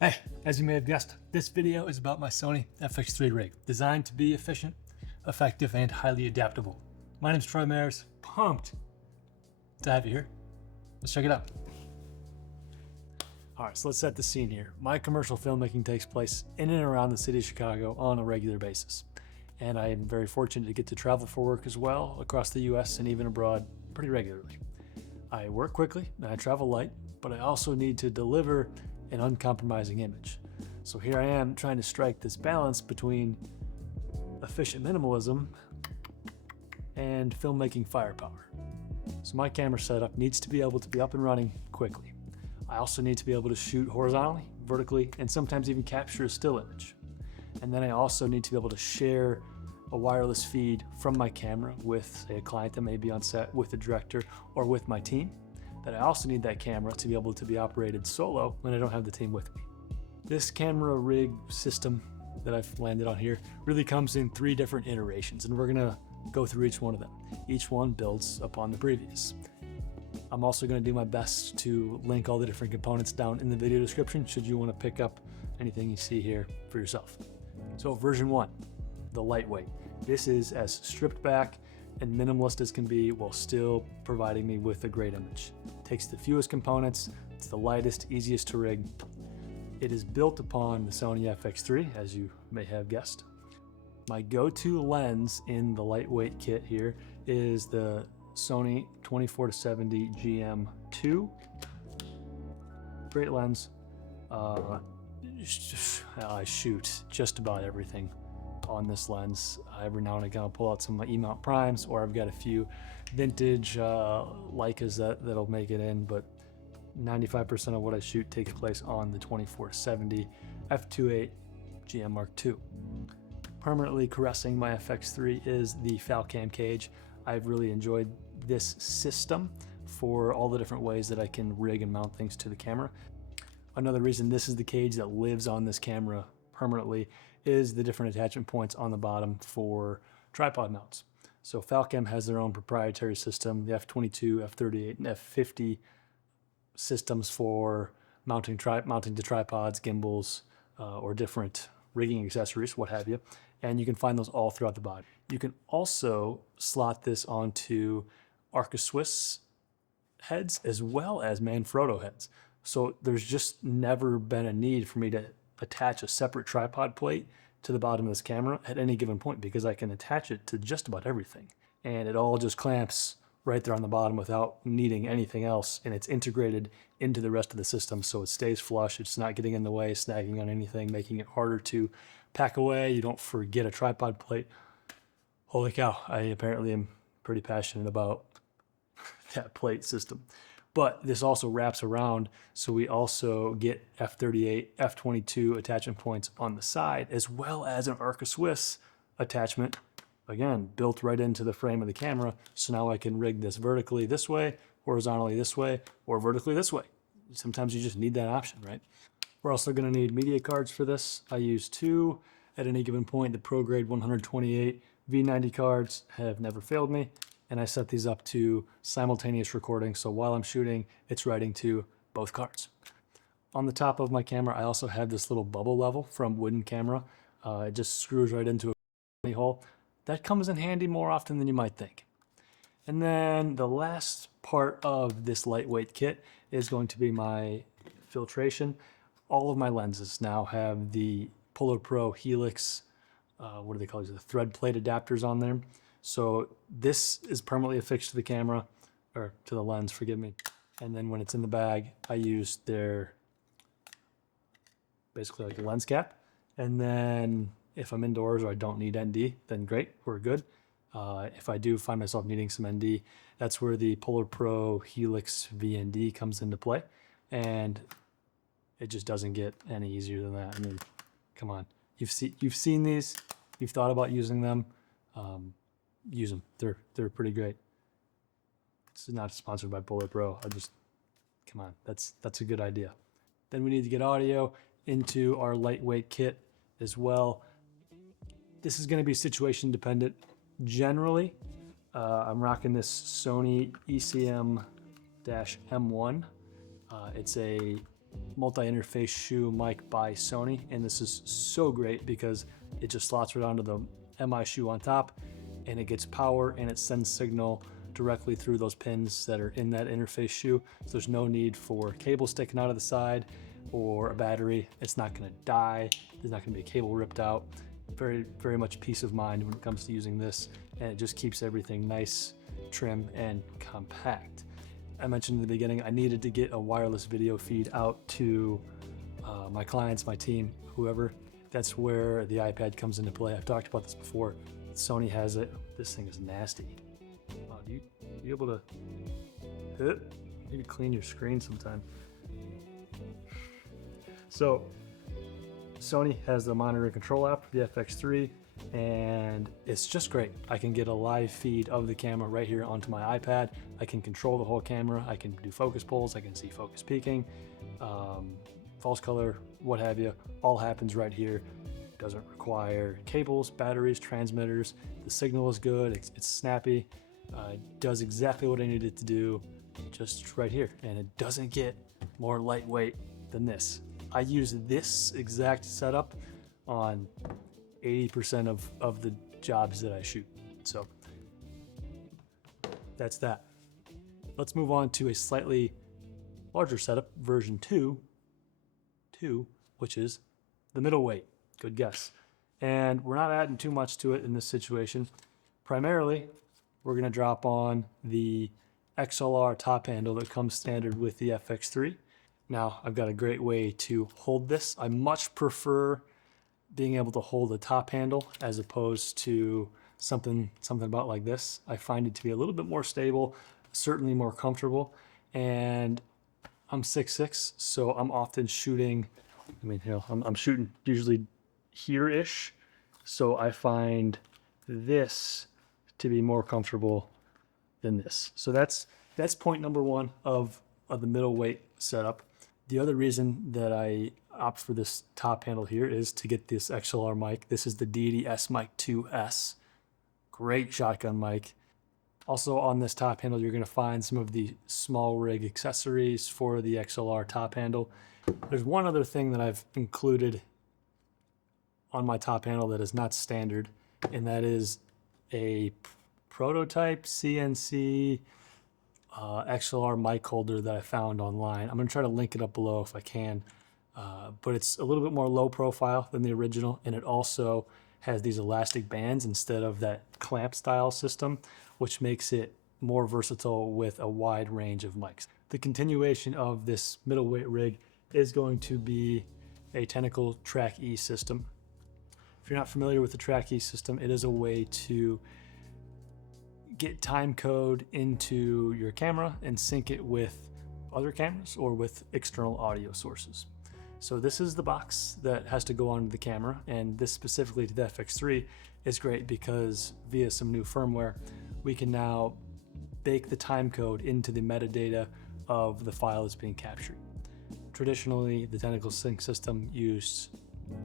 Hey, as you may have guessed, this video is about my Sony FX3 rig, designed to be efficient, effective, and highly adaptable. My name's Troy Mayers, pumped to have you here. Let's check it out. All right, so let's set the scene here. My commercial filmmaking takes place in and around the city of Chicago on a regular basis. And I am very fortunate to get to travel for work as well, across the US and even abroad pretty regularly. I work quickly and I travel light, but I also need to deliver an uncompromising image. So here I am trying to strike this balance between efficient minimalism and filmmaking firepower. So my camera setup needs to be able to be up and running quickly. I also need to be able to shoot horizontally, vertically, and sometimes even capture a still image. And then I also need to be able to share a wireless feed from my camera with, say, a client that may be on set, with the director, or with my team. That I also need that camera to be able to be operated solo when I don't have the team with me. This camera rig system that I've landed on here really comes in 3 different iterations, and we're gonna go through each one of them. Each one builds upon the previous. I'm also gonna do my best to link all the different components down in the video description should you wanna pick up anything you see here for yourself. So version 1, the lightweight. This is as stripped back and minimalist as can be while still providing me with a great image. It takes the fewest components, it's the lightest, easiest to rig. It is built upon the Sony FX3, as you may have guessed. My go-to lens in the lightweight kit here is the Sony 24-70 GM2. Great lens. I shoot just about everything on this lens. Every now and again I'll pull out some of my E-mount primes, or I've got a few vintage Leicas that'll make it in, but 95% of what I shoot takes place on the 24-70 f2.8 GM Mark II. Permanently caressing my FX3 is the Falcam cage. I've really enjoyed this system for all the different ways that I can rig and mount things to the camera. Another reason this is the cage that lives on this camera permanently is the different attachment points on the bottom for tripod mounts. So Falcam has their own proprietary system, the F22, F38, and F50 systems for mounting to tripods, gimbals, or different rigging accessories, what have you. And you can find those all throughout the body. You can also slot this onto Arca Swiss heads as well as Manfrotto heads. So there's just never been a need for me to attach a separate tripod plate to the bottom of this camera at any given point, because I can attach it to just about everything. And it all just clamps right there on the bottom without needing anything else, and it's integrated into the rest of the system, so it stays flush, it's not getting in the way, snagging on anything, making it harder to pack away. You don't forget a tripod plate. Holy cow, I apparently am pretty passionate about that plate system. But this also wraps around, so we also get F38, F22 attachment points on the side, as well as an Arca Swiss attachment, again, built right into the frame of the camera. So now I can rig this vertically this way, horizontally this way, or vertically this way. Sometimes you just need that option, right? We're also gonna need media cards for this. I use 2 at any given point. The ProGrade 128 V90 cards have never failed me, and I set these up to simultaneous recording, so while I'm shooting, it's writing to both cards. On the top of my camera, I also have this little bubble level from Wooden Camera. It just screws right into a hole. That comes in handy more often than you might think. And then the last part of this lightweight kit is going to be my filtration. All of my lenses now have the Polar Pro Helix, what do they call these, the thread plate adapters on there. So this is permanently affixed to the camera, or to the lens, forgive me. And then when it's in the bag, I use their, basically like a lens cap. And then if I'm indoors or I don't need ND, then great, we're good. If I do find myself needing some ND, that's where the Polar Pro Helix VND comes into play. And it just doesn't get any easier than that. I mean, come on. You've seen these, you've thought about using them. Use them. They're pretty great. It's not sponsored by Polar Pro. Come on, that's a good idea. Then we need to get audio into our lightweight kit as well. This is going to be situation dependent. Generally, I'm rocking this Sony ECM-M1. It's a multi-interface shoe mic by Sony, and this is so great because it just slots right onto the MI shoe on top, and it gets power and it sends signal directly through those pins that are in that interface shoe. So there's no need for cable sticking out of the side or a battery. It's not going to die. There's not going to be a cable ripped out. Very, very much peace of mind when it comes to using this, and it just keeps everything nice, trim, and compact. I mentioned in the beginning, I needed to get a wireless video feed out to my clients, my team, whoever. That's where the iPad comes into play. I've talked about this before. Sony has it. This thing is nasty. Wow, do you able to maybe clean your screen sometime? So Sony has the monitor and control app for the FX3, and it's just great. I can get a live feed of the camera right here onto my iPad. I can control the whole camera. I can do focus pulls. I can see focus peaking, false color, what have you. All happens right here. Doesn't require cables, batteries, transmitters. The signal is good. It's snappy. Does exactly what I need it to do, just right here. And it doesn't get more lightweight than this. I use this exact setup on 80% of the jobs that I shoot. So that's that. Let's move on to a slightly larger setup, version 2, which is the middleweight. Good guess. And we're not adding too much to it in this situation. Primarily, we're going to drop on the XLR top handle that comes standard with the FX3. Now, I've got a great way to hold this. I much prefer being able to hold a top handle as opposed to something about like this. I find it to be a little bit more stable, certainly more comfortable, and I'm 6'6", so I'm often shooting, I'm shooting usually here-ish, so I find this to be more comfortable than this. So that's point number one of the middleweight setup. The other reason that I opt for this top handle here is to get this XLR mic. This is the Deity S-Mic 2S. Great shotgun mic. Also on this top handle, you're going to find some of the small rig accessories for the XLR top handle. There's one other thing that I've included on my top handle that is not standard, and that is a prototype CNC XLR mic holder that I found online. I'm going to try to link it up below if I can, but it's a little bit more low profile than the original, and it also has these elastic bands instead of that clamp style system, which makes it more versatile with a wide range of mics. The continuation of this middleweight rig is going to be a Tentacle Track E system. If you're not familiar with the Track E system, it is a way to get time code into your camera and sync it with other cameras or with external audio sources. So this is the box that has to go onto the camera, and this specifically to the FX3 is great because via some new firmware, we can now bake the time code into the metadata of the file that's being captured. Traditionally, the Tentacle Sync system used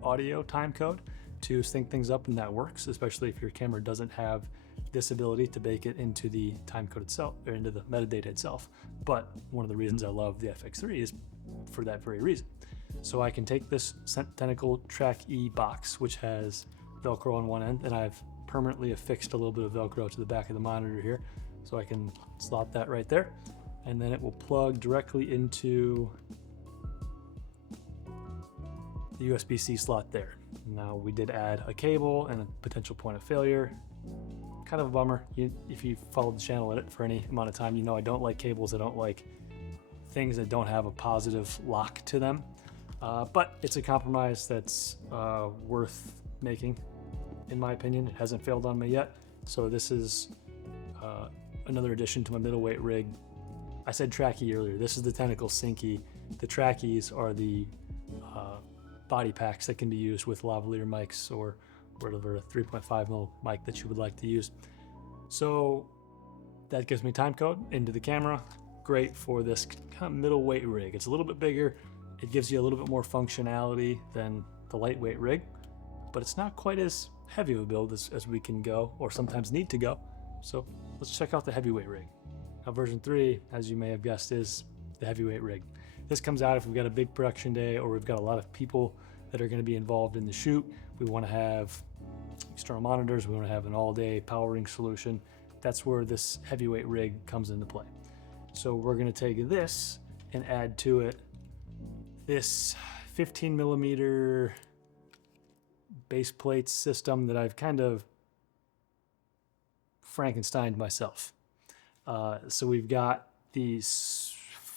audio time code to sync things up, and that works, especially if your camera doesn't have this ability to bake it into the time code itself or into the metadata itself. But one of the reasons I love the FX3 is for that very reason. So I can take this Tentacle Track E box, which has Velcro on one end, and I've permanently affixed a little bit of Velcro to the back of the monitor here. So I can slot that right there, and then it will plug directly into the USB-C slot there. Now we did add a cable and a potential point of failure. Kind of a bummer. If you followed the channel for any amount of time, you know I don't like cables. I don't like things that don't have a positive lock to them. But it's a compromise that's worth making, in my opinion. It hasn't failed on me yet. So this is another addition to my middleweight rig. I said Track E earlier. This is the Tentacle Sync E. The Track E's are the body packs that can be used with lavalier mics or whatever 3.5mm mic that you would like to use. So that gives me time code into the camera. Great for this kind of middleweight rig. It's a little bit bigger. It gives you a little bit more functionality than the lightweight rig, but it's not quite as heavy of a build as we can go or sometimes need to go. So let's check out the heavyweight rig. Now version 3, as you may have guessed, is the heavyweight rig. This comes out if we've got a big production day or we've got a lot of people that are going to be involved in the shoot. We want to have external monitors. We want to have an all-day powering solution. That's where this heavyweight rig comes into play. So we're going to take this and add to it this 15 millimeter base plate system that I've kind of Frankensteined myself. So we've got these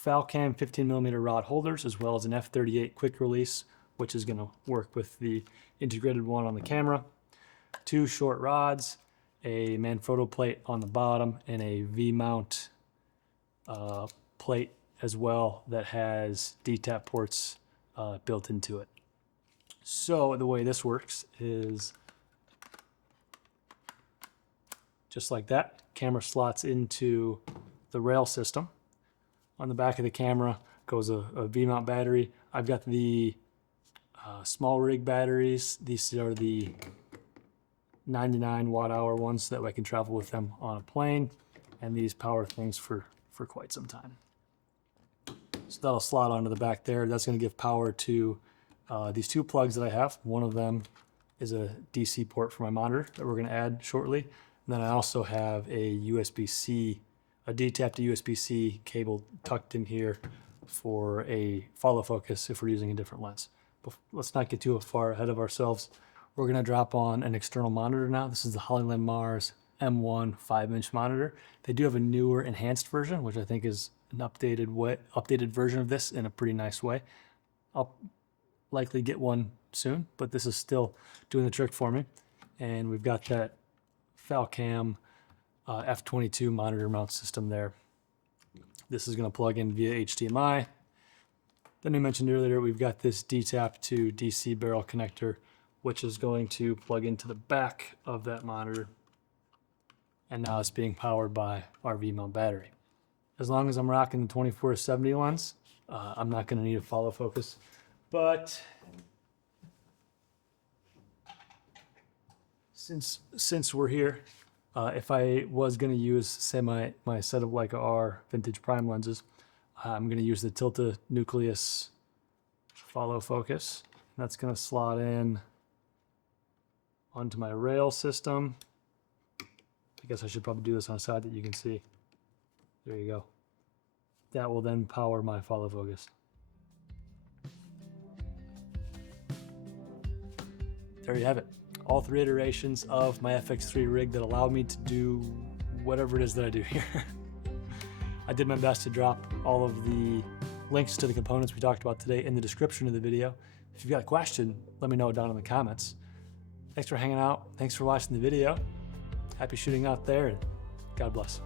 Falcam 15 millimeter rod holders, as well as an F38 quick release, which is going to work with the integrated one on the camera. 2 short rods, a Manfrotto plate on the bottom, and a V-mount plate as well that has DTAP ports built into it. So the way this works is just like that. Camera slots into the rail system. On the back of the camera goes a V-mount battery. I've got the small rig batteries. These are the 99 watt-hour ones so that I can travel with them on a plane, and these power things for quite some time. So that'll slot onto the back there. That's going to give power to these 2 plugs that I have. One of them is a DC port for my monitor that we're going to add shortly. And then I also have a USB-C, a DTAP to USB-C cable tucked in here for a follow focus if we're using a different lens. But let's not get too far ahead of ourselves. We're going to drop on an external monitor now. This is the Hollyland Mars M1 5-inch monitor. They do have a newer enhanced version, which I think is an updated version of this in a pretty nice way. I'll likely get one soon, but this is still doing the trick for me. And we've got that Falcam F22 monitor mount system there. This is going to plug in via HDMI. Then we mentioned earlier we've got this DTAP to DC barrel connector, which is going to plug into the back of that monitor. And now it's being powered by our V-mount battery. As long as I'm rocking the 24-70 lens, I'm not going to need a follow focus. But since we're here, if I was going to use, say, my set of Leica R vintage prime lenses, I'm going to use the Tilta Nucleus follow focus. That's going to slot in onto my rail system. I guess I should probably do this on a side that you can see. There you go. That will then power my follow focus. There you have it. All 3 iterations of my FX3 rig that allow me to do whatever it is that I do here. I did my best to drop all of the links to the components we talked about today in the description of the video. If you've got a question, let me know down in the comments. Thanks for hanging out. Thanks for watching the video. Happy shooting out there, and God bless.